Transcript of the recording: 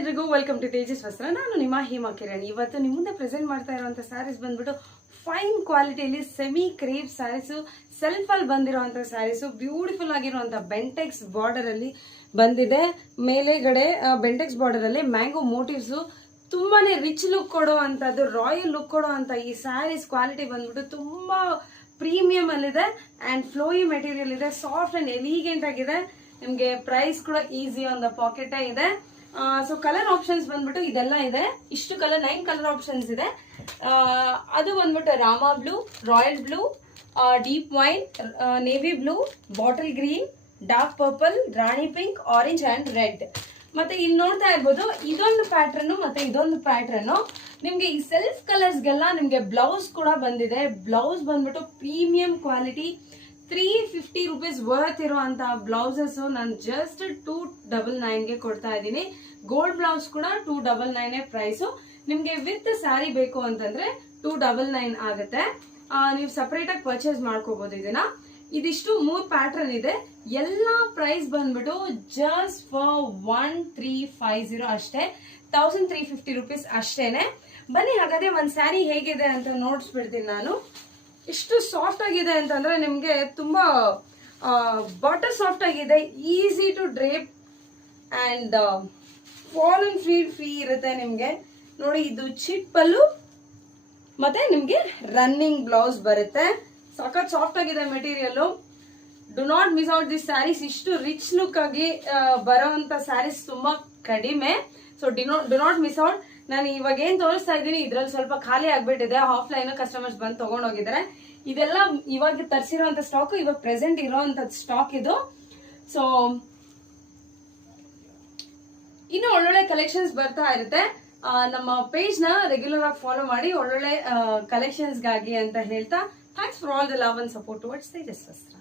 ಎಲ್ರಿಗೂ welcome to Tejas ವಸ್ತ್ರ. ನಾನು ನಿಮ್ಮ ಹೇಮಾ ಕಿರಣ್. ಇವತ್ತು ನಿಮ್ಮ ಮುಂದೆ ಪ್ರೆಸೆಂಟ್ ಮಾಡ್ತಾ ಇರುವಂತ ಸ್ಯಾರೀಸ್ ಬಂದ್ಬಿಟ್ಟು ಫೈನ್ ಕ್ವಾಲಿಟಿಯಲ್ಲಿ ಸೆಮಿ ಕ್ರೇಪ್ ಸ್ಯಾರೀಸು, ಸೆಲ್ಫ್ ಅಲ್ಲಿ ಬಂದಿರುವಂತ ಸ್ಯಾರೀಸು, ಬ್ಯೂಟಿಫುಲ್ ಆಗಿರುವಂತ ಬೆಂಟೆಕ್ಸ್ ಬಾರ್ಡರ್ ಅಲ್ಲಿ ಬಂದಿದೆ. ಮೇಲೆಗಡೆ ಬೆಂಟೆಕ್ಸ್ ಬಾರ್ಡರ್ ಅಲ್ಲಿ ಮ್ಯಾಂಗೋ ಮೋಟಿವ್ಸ್, ತುಂಬಾನೇ ರಿಚ್ ಲುಕ್ ಕೊಡೋ ಅಂತದ್ದು, ರಾಯಲ್ ಲುಕ್ ಕೊಡೋ ಅಂತ ಈ ಸ್ಯಾರೀಸ್ ಕ್ವಾಲಿಟಿ ಬಂದ್ಬಿಟ್ಟು ತುಂಬಾ ಪ್ರೀಮಿಯಂ ಅಲ್ಲಿದೆ ಅಂಡ್ ಫ್ಲೋಯಿ ಮೆಟೀರಿಯಲ್ ಇದೆ, ಸಾಫ್ಟ್ ಅಂಡ್ ಎಲಿಗೆಂಟ್ ಆಗಿದೆ. ನಿಮ್ಗೆ ಪ್ರೈಸ್ ಕೂಡ ಈಸಿ ಆನ್ ದ ಪಾಕೆಟ್ ಇದೆ. ಸೊ ಕಲರ್ ಆಪ್ಷನ್ಸ್ ಬಂದ್ಬಿಟ್ಟು ಇದೆಲ್ಲ ಇದೆ. ಇಷ್ಟು ಕಲರ್ 9 ಕಲರ್ ಆಪ್ಷನ್ಸ್ ಇದೆ. ಅದು ಬಂದ್ಬಿಟ್ಟು Rama blue, royal blue, deep wine, navy blue, bottle green, dark purple, rani pink, orange and red. ಮತ್ತೆ ಇಲ್ಲಿ ನೋಡ್ತಾ ಇರ್ಬೋದು ಇದೊಂದು ಪ್ಯಾಟ್ರನ್ ಮತ್ತೆ ಇದೊಂದು ಪ್ಯಾಟ್ರನ್. ನಿಮ್ಗೆ ಈ ಸೆಲ್ಫ್ ಕಲರ್ಸ್ಗೆಲ್ಲ ನಿಮ್ಗೆ ಬ್ಲೌಸ್ ಕೂಡ ಬಂದಿದೆ. ಬ್ಲೌಸ್ ಬಂದ್ಬಿಟ್ಟು ಪ್ರೀಮಿಯಂ ಕ್ವಾಲಿಟಿ 350 rupees ವರ್ತ್ ಇರುವಂತ ಬ್ಲೌಸಸ್ ನಾನು ಜಸ್ಟ್ 299 ಕೊಡ್ತಾ ಇದ್ದೀನಿ. ಗೋಲ್ಡ್ ಬ್ಲೌಸ್ ಕೂಡ 299 ಪ್ರೈಸ್. ನಿಮ್ಗೆ ವಿತ್ ಸ್ಯಾರಿ ಬೇಕು ಅಂತಂದ್ರೆ 299 ಆಗುತ್ತೆ. ನೀವು ಸಪರೇಟ್ ಆಗಿ ಪರ್ಚೇಸ್ ಮಾಡ್ಕೋಬಹುದು ಇದನ್ನ. ಇದಿಷ್ಟು 3 ಪ್ಯಾಟರ್ನ್ ಇದೆ. ಎಲ್ಲಾ ಪ್ರೈಸ್ ಬಂದ್ಬಿಟ್ಟು ಜಸ್ಟ್ ಫಾರ್ 1350 ಅಷ್ಟೇ, 1350 rupees ಅಷ್ಟೇನೆ. ಬನ್ನಿ ಹಾಗಾದ್ರೆ ಒಂದ್ ಸ್ಯಾರಿ ಹೇಗಿದೆ ಅಂತ ನೋಡ್ಸ್ಬಿಡ್ತೀನಿ ನಾನು. ಎಷ್ಟು ಸಾಫ್ಟ್ ಆಗಿದೆ ಅಂತಂದ್ರೆ ನಿಮ್ಗೆ ತುಂಬಾ ಬಟರ್ ಸಾಫ್ಟ್ ಆಗಿದೆ, easy to drape and fall and free ಇರುತ್ತೆ ನಿಮ್ಗೆ. ನೋಡಿ, ಇದು ಚಿಟ್ ಪಲ್ಲು ಮತ್ತೆ ನಿಮ್ಗೆ ರನ್ನಿಂಗ್ ಬ್ಲೌಸ್ ಬರುತ್ತೆ. ಸಖತ್ ಸಾಫ್ಟ್ ಆಗಿದೆ material. Do not miss out this sarees. ಇಷ್ಟು ರಿಚ್ ಲುಕ್ ಆಗಿ ಬರೋಂತ ಸ್ಯಾರೀಸ್ ತುಂಬಾ ಕಡಿಮೆ. So do not miss out. ನಾನು ಇವಾಗ ಏನ್ ತೋರಿಸ್ತಾ ಇದ್ದೀನಿ ಇದ್ರಲ್ಲಿ ಸ್ವಲ್ಪ ಖಾಲಿ ಆಗ್ಬಿಟ್ಟಿದೆ. ಆಫ್ಲೈನ್ ಕಸ್ಟಮರ್ಸ್ ಬಂದು ತಗೊಂಡೋಗಿದ್ದಾರೆ. ಇದೆಲ್ಲ ಇವಾಗ ತರಿಸಿರುವಂತ ಸ್ಟಾಕ್, ಇವಾಗ ಪ್ರೆಸೆಂಟ್ ಇರೋಂತ ಸ್ಟಾಕ್ ಇದು. ಸೊ ಇನ್ನು ಒಳ್ಳೊಳ್ಳೆ ಕಲೆಕ್ಷನ್ಸ್ ಬರ್ತಾ ಇರುತ್ತೆ. ನಮ್ಮ ಪೇಜ್ ನ ರೆಗ್ಯುಲರ್ ಆಗಿ ಫಾಲೋ ಮಾಡಿ ಒಳ್ಳೊಳ್ಳೆ ಕಲೆಕ್ಷನ್ಸ್ ಗಾಗಿ ಅಂತ ಹೇಳ್ತಾ, thanks for all the love and support towards Tejas ವಸ್ತ್ರ.